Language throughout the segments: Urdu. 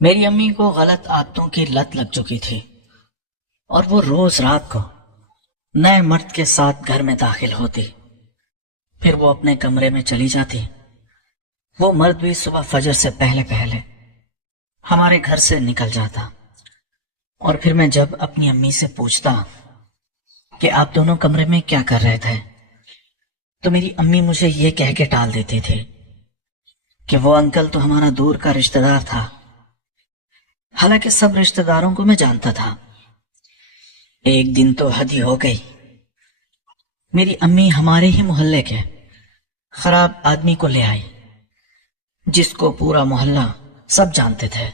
میری امی کو غلط عادتوں کی لت لگ چکی تھی اور وہ روز رات کو نئے مرد کے ساتھ گھر میں داخل ہوتی، پھر وہ اپنے کمرے میں چلی جاتی۔ وہ مرد بھی صبح فجر سے پہلے پہلے ہمارے گھر سے نکل جاتا، اور پھر میں جب اپنی امی سے پوچھتا کہ آپ دونوں کمرے میں کیا کر رہے تھے، تو میری امی مجھے یہ کہہ کے ٹال دیتی تھی کہ وہ انکل تو ہمارا دور کا رشتہ دار تھا۔ حالانکہ سب رشتہ داروں کو میں جانتا تھا۔ ایک دن تو حد ہی ہو گئی، میری امی ہمارے ہی محلے کے خراب آدمی کو لے آئی، جس کو پورا محلہ سب جانتے تھے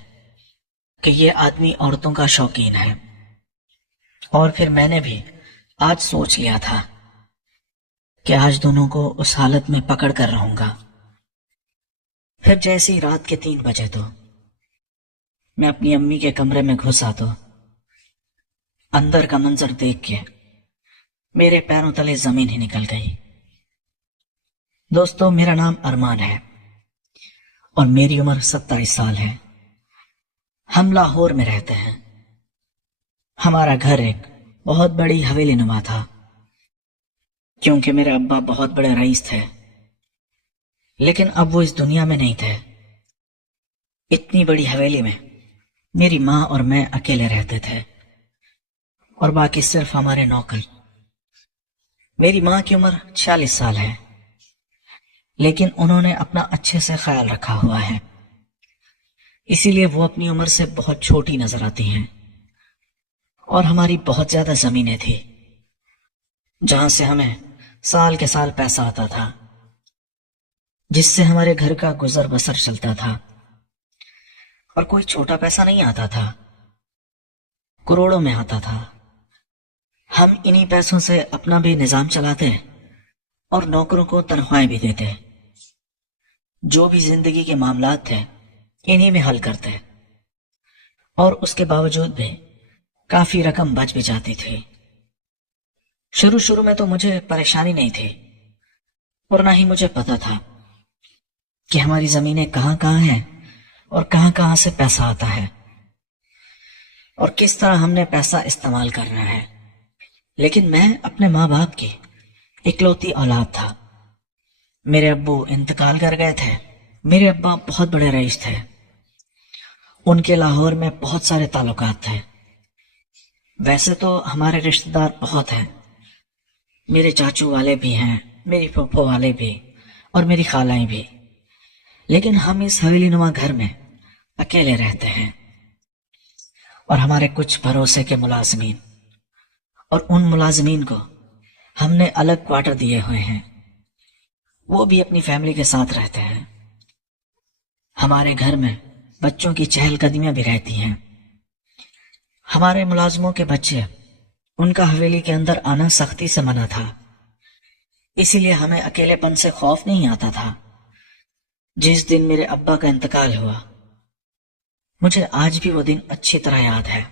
کہ یہ آدمی عورتوں کا شوقین ہے۔ اور پھر میں نے بھی آج سوچ لیا تھا کہ آج دونوں کو اس حالت میں پکڑ کر رہوں گا۔ پھر جیسی رات کے 3 بجے تو میں اپنی امی کے کمرے میں گھسا تو اندر کا منظر دیکھ کے میرے پیروں تلے زمین ہی نکل گئی۔ دوستو، میرا نام ارمان ہے اور میری عمر 27 سال ہے۔ ہم لاہور میں رہتے ہیں۔ ہمارا گھر ایک بہت بڑی حویلی نما تھا، کیونکہ میرے ابا بہت بڑے رئیس تھے، لیکن اب وہ اس دنیا میں نہیں تھے۔ اتنی بڑی حویلی میں میری ماں اور میں اکیلے رہتے تھے، اور باقی صرف ہمارے نوکر۔ میری ماں کی عمر 46 سال ہے، لیکن انہوں نے اپنا اچھے سے خیال رکھا ہوا ہے، اسی لیے وہ اپنی عمر سے بہت چھوٹی نظر آتی ہیں۔ اور ہماری بہت زیادہ زمینیں تھی، جہاں سے ہمیں سال کے سال پیسہ آتا تھا، جس سے ہمارے گھر کا گزر بسر چلتا تھا۔ اور کوئی چھوٹا پیسہ نہیں آتا تھا، کروڑوں میں آتا تھا۔ ہم انہی پیسوں سے اپنا بھی نظام چلاتے اور نوکروں کو تنخواہیں بھی دیتے۔ جو بھی زندگی کے معاملات تھے انہی میں حل کرتے، اور اس کے باوجود بھی کافی رقم بچ بھی جاتی تھی۔ شروع میں تو مجھے پریشانی نہیں تھی، اور نہ ہی مجھے پتا تھا کہ ہماری زمینیں کہاں کہاں ہیں اور کہاں کہاں سے پیسہ آتا ہے، اور کس طرح ہم نے پیسہ استعمال کرنا ہے۔ لیکن میں اپنے ماں باپ کی اکلوتی اولاد تھا۔ میرے ابو انتقال کر گئے تھے۔ میرے ابا بہت بڑے رئیس تھے، ان کے لاہور میں بہت سارے تعلقات تھے۔ ویسے تو ہمارے رشتہ دار بہت ہیں، میرے چاچو والے بھی ہیں، میری پھوپھو والے بھی، اور میری خالائیں بھی، لیکن ہم اس حویلی نما گھر میں اکیلے رہتے ہیں۔ اور ہمارے کچھ بھروسے کے ملازمین، اور ان ملازمین کو ہم نے الگ کوارٹر دیے ہوئے ہیں، وہ بھی اپنی فیملی کے ساتھ رہتے ہیں۔ ہمارے گھر میں بچوں کی چہل قدمیاں بھی رہتی ہیں۔ ہمارے ملازموں کے بچے، ان کا حویلی کے اندر آنا سختی سے منع تھا، اسی لیے ہمیں اکیلے پن سے خوف نہیں آتا تھا۔ جس دن میرے ابا کا انتقال ہوا، مجھے آج بھی وہ دن اچھی طرح یاد ہے۔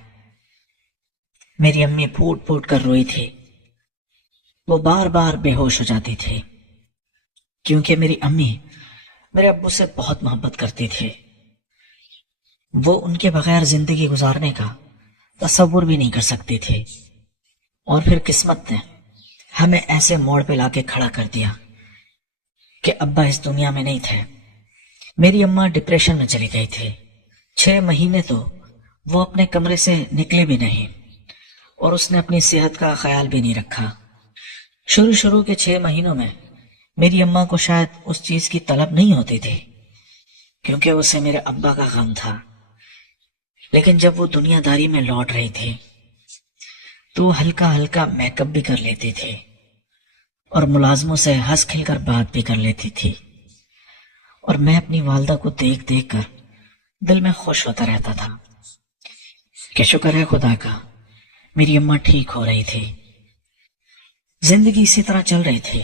میری امی پھوٹ پھوٹ کر روئی تھی، وہ بار بار بے ہوش ہو جاتی تھی، کیونکہ میری امی میرے ابو سے بہت محبت کرتی تھی۔ وہ ان کے بغیر زندگی گزارنے کا تصور بھی نہیں کر سکتی تھی۔ اور پھر قسمت نے ہمیں ایسے موڑ پہ لا کے کھڑا کر دیا کہ ابا اس دنیا میں نہیں تھے۔ میری اماں ڈپریشن میں چلی گئی تھی۔ 6 مہینے تو وہ اپنے کمرے سے نکلے بھی نہیں، اور اس نے اپنی صحت کا خیال بھی نہیں رکھا۔ شروع کے 6 مہینوں میں میری اماں کو شاید اس چیز کی طلب نہیں ہوتی تھی، کیونکہ اسے میرے ابا کا غم تھا۔ لیکن جب وہ دنیا داری میں لوٹ رہی تھی تو ہلکا ہلکا میک اپ بھی کر لیتی تھی، اور ملازموں سے ہنس کھل کر بات بھی کر لیتی تھی، اور میں اپنی والدہ کو دیکھ دیکھ کر دل میں خوش ہوتا رہتا تھا کہ شکر ہے خدا کا، میری اماں ٹھیک ہو رہی تھی۔ زندگی اسی طرح چل رہی تھی،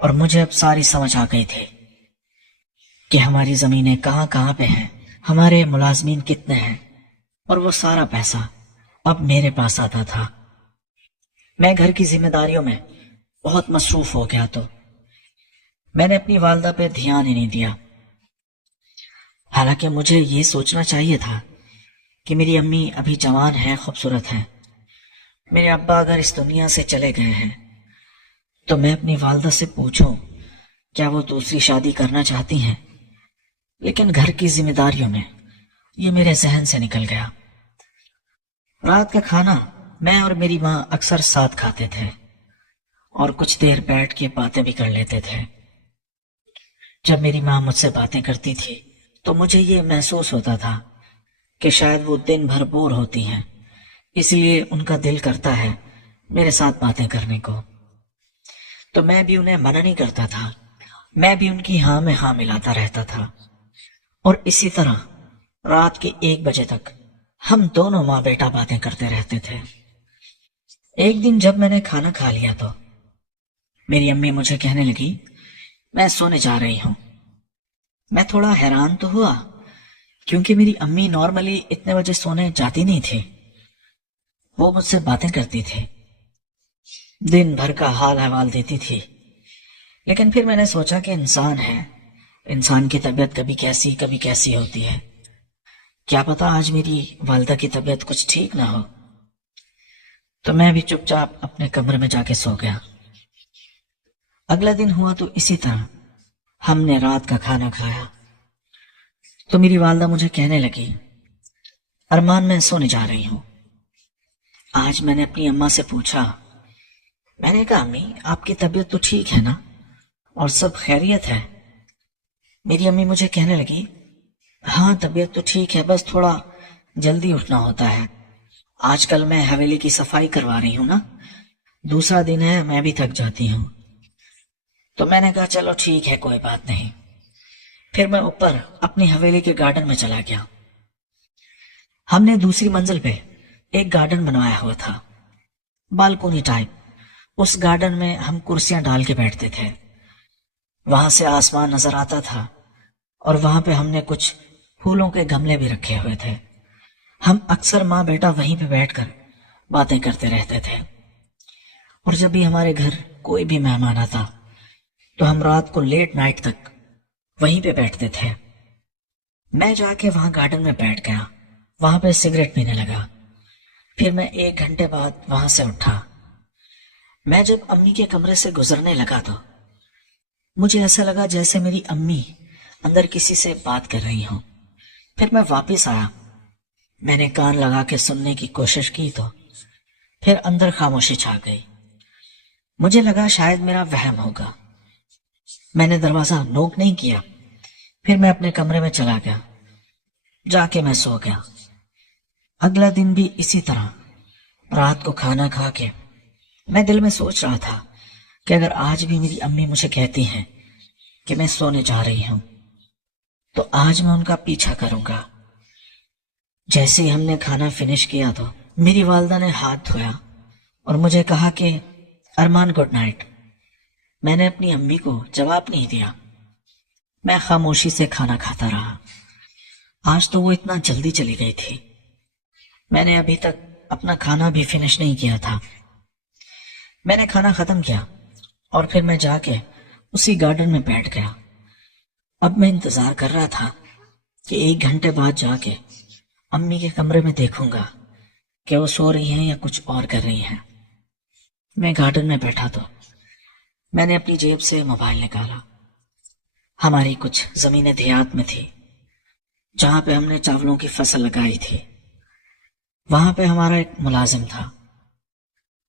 اور مجھے اب ساری سمجھ آ گئی تھی کہ ہماری زمینیں کہاں کہاں پہ ہیں، ہمارے ملازمین کتنے ہیں، اور وہ سارا پیسہ اب میرے پاس آتا تھا۔ میں گھر کی ذمہ داریوں میں بہت مصروف ہو گیا، تو میں نے اپنی والدہ پہ دھیان ہی نہیں دیا، حالانکہ مجھے یہ سوچنا چاہیے تھا کہ میری امی ابھی جوان ہیں، خوبصورت ہیں۔ میرے ابا اگر اس دنیا سے چلے گئے ہیں تو میں اپنی والدہ سے پوچھوں کیا وہ دوسری شادی کرنا چاہتی ہیں، لیکن گھر کی ذمہ داریوں میں یہ میرے ذہن سے نکل گیا۔ رات کا کھانا میں اور میری ماں اکثر ساتھ کھاتے تھے اور کچھ دیر بیٹھ کے باتیں بھی کر لیتے تھے۔ جب میری ماں مجھ سے باتیں کرتی تھی تو مجھے یہ محسوس ہوتا تھا کہ شاید وہ دن بھر بور ہوتی ہیں، اس لیے ان کا دل کرتا ہے میرے ساتھ باتیں کرنے کو۔ تو میں بھی انہیں منع نہیں کرتا تھا، میں بھی ان کی ہاں میں ہاں ملاتا رہتا تھا، اور اسی طرح رات کے 1 بجے تک ہم دونوں ماں بیٹا باتیں کرتے رہتے تھے۔ ایک دن جب میں نے کھانا کھا لیا تو میری امی مجھے کہنے لگی میں سونے جا رہی ہوں۔ میں تھوڑا حیران تو ہوا کیونکہ میری امی نارملی اتنے بجے سونے جاتی نہیں تھی۔ وہ مجھ سے باتیں کرتی تھی، دن بھر کا حال احوال دیتی تھی، لیکن پھر میں نے سوچا کہ انسان ہے، انسان کی طبیعت کبھی کیسی ہوتی ہے، کیا پتا آج میری والدہ کی طبیعت کچھ ٹھیک نہ ہو۔ تو میں بھی چپ چاپ اپنے کمرے میں جا کے سو گیا۔ اگلا دن ہوا تو اسی طرح ہم نے رات کا کھانا کھایا تو میری والدہ مجھے کہنے لگی ارمان میں سونے جا رہی ہوں۔ آج میں نے اپنی اماں سے پوچھا، میں نے کہا امی آپ کی طبیعت تو ٹھیک ہے نا اور سب خیریت ہے؟ میری امی مجھے کہنے لگی ہاں طبیعت تو ٹھیک ہے، بس تھوڑا جلدی اٹھنا ہوتا ہے، آج کل میں حویلی کی صفائی کروا رہی ہوں نا، دوسرا دن ہے میں بھی تھک جاتی ہوں۔ تو میں نے کہا چلو ٹھیک ہے کوئی بات نہیں۔ پھر میں اوپر اپنی حویلی کے گارڈن میں چلا گیا۔ ہم نے دوسری منزل پہ ایک گارڈن بنوایا ہوا تھا، بالکونی ٹائپ۔ اس گارڈن میں ہم کرسیاں ڈال کے بیٹھتے تھے، وہاں سے آسمان نظر آتا تھا اور وہاں پہ ہم نے کچھ پھولوں کے گملے بھی رکھے ہوئے تھے۔ ہم اکثر ماں بیٹا وہیں پہ بیٹھ کر باتیں کرتے رہتے تھے، اور جب بھی ہمارے گھر کوئی بھی مہمان آتا تو ہم رات کو لیٹ نائٹ تک وہیں پہ بیٹھتے تھے۔ میں جا کے وہاں گارڈن میں بیٹھ گیا، وہاں پہ سگریٹ پینے لگا۔ پھر میں 1 گھنٹے بعد وہاں سے اٹھا۔ میں جب امی کے کمرے سے گزرنے لگا تو مجھے ایسا لگا جیسے میری امی اندر کسی سے بات کر رہی ہوں۔ پھر میں واپس آیا، میں نے کان لگا کے سننے کی کوشش کی تو پھر اندر خاموشی چھا گئی۔ مجھے لگا شاید میرا وہم ہوگا، میں نے دروازہ نوک نہیں کیا۔ پھر میں اپنے کمرے میں چلا گیا، جا کے میں سو گیا۔ اگلا دن بھی اسی طرح رات کو کھانا کھا کے میں دل میں سوچ رہا تھا کہ اگر آج بھی میری امی مجھے کہتی ہیں کہ میں سونے جا رہی ہوں تو آج میں ان کا پیچھا کروں گا۔ جیسے ہی ہم نے کھانا فنش کیا تو میری والدہ نے ہاتھ دھویا اور مجھے کہا کہ ارمان گڈ نائٹ۔ میں نے اپنی امی کو جواب نہیں دیا، میں خاموشی سے کھانا کھاتا رہا۔ آج تو وہ اتنا جلدی چلی گئی تھی، میں نے ابھی تک اپنا کھانا بھی فنش نہیں کیا تھا۔ میں نے کھانا ختم کیا اور پھر میں جا کے اسی گارڈن میں بیٹھ گیا۔ اب میں انتظار کر رہا تھا کہ 1 گھنٹے بعد جا کے امی کے کمرے میں دیکھوں گا کہ وہ سو رہی ہیں یا کچھ اور کر رہی ہیں۔ میں گارڈن میں بیٹھا تو میں نے اپنی جیب سے موبائل نکالا۔ ہماری کچھ زمینیں دیہات میں تھی جہاں پہ ہم نے چاولوں کی فصل لگائی تھی، وہاں پہ ہمارا ایک ملازم تھا،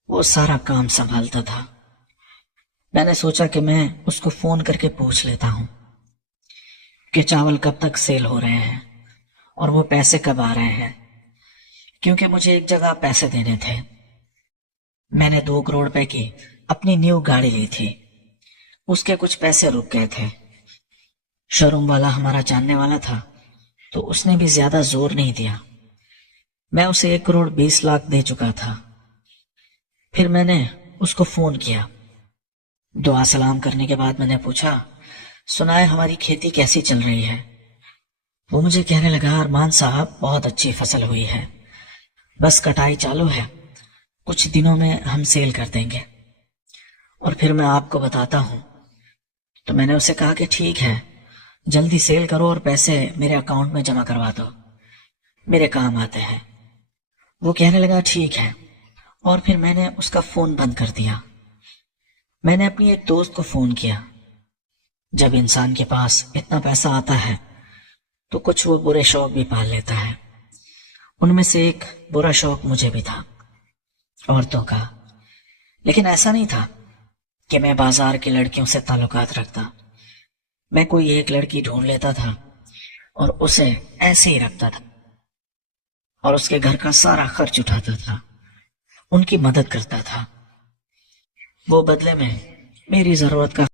وہ سارا کام سنبھالتا تھا۔ میں نے سوچا کہ میں اس کو فون کر کے پوچھ لیتا ہوں کہ چاول کب تک سیل ہو رہے ہیں اور وہ پیسے کب آ رہے ہیں، کیونکہ مجھے ایک جگہ پیسے دینے تھے۔ میں نے 2 کروڑ روپے کی اپنی نیو گاڑی لی تھی، اس کے کچھ پیسے رک گئے تھے۔ شو روم والا ہمارا جاننے والا تھا تو اس نے بھی زیادہ زور نہیں دیا، میں اسے 1 کروڑ 20 لاکھ دے چکا تھا۔ پھر میں نے اس کو فون کیا، دعا سلام کرنے کے بعد میں نے پوچھا سنائے ہماری کھیتی کیسی چل رہی ہے؟ وہ مجھے کہنے لگا ارمان صاحب بہت اچھی فصل ہوئی ہے، بس کٹائی چالو ہے، کچھ دنوں میں ہم سیل کر دیں گے اور پھر میں آپ کو بتاتا ہوں۔ تو میں نے اسے کہا کہ ٹھیک ہے، جلدی سیل کرو اور پیسے میرے اکاؤنٹ میں جمع کروا دو، میرے کام آتے ہیں۔ وہ کہنے لگا ٹھیک ہے، اور پھر میں نے اس کا فون بند کر دیا۔ میں نے اپنی ایک دوست کو فون کیا۔ جب انسان کے پاس اتنا پیسہ آتا ہے تو کچھ وہ برے شوق بھی پال لیتا ہے۔ ان میں سے ایک برا شوق مجھے بھی تھا، عورتوں کا۔ لیکن ایسا نہیں تھا کہ میں بازار کی لڑکیوں سے تعلقات رکھتا۔ میں کوئی ایک لڑکی ڈھونڈ لیتا تھا اور اسے ایسے ہی رکھتا تھا، اور اس کے گھر کا سارا خرچ اٹھاتا تھا، ان کی مدد کرتا تھا۔ وہ بدلے میں میری ضرورت کا